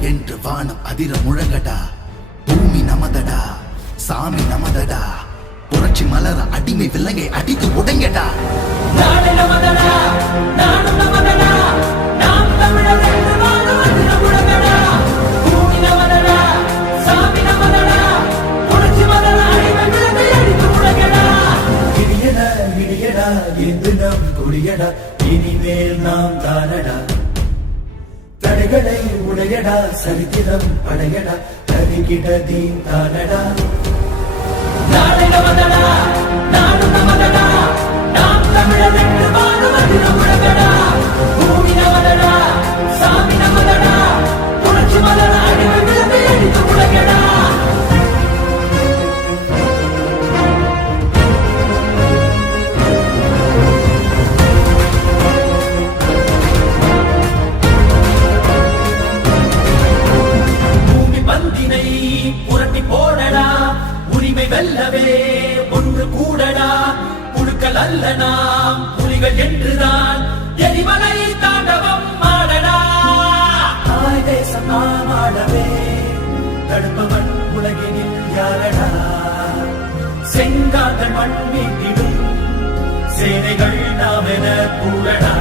என்று வானம் அதிர முழங்கடா. பூமி நமதடா. சாமி நமதடா. புரட்சி மலர அடிமை விலங்கை அடித்து உடைங்கடா. நாடு நமதடா. நாடு என்று நம் குடியடா. படையடா சரித்திரம் படையடா தருகிட தீன் தானடா. நாடு நமதடா நாடு நமதடா நாம் தமிழர் வெல்லவே ஒன்று கூடடா. புழுக்கள் அல்ல நாம் புலிகள் என்றுதான். எரிமலை தாண்டவம் ஆடடா. தாய் தேசம் நாம் ஆடவே தடுப்பவன் உலகினில் யாரடா. செங்காதன் மண் மீட்டிடும் சேனைகள் நாம் என கூடடா.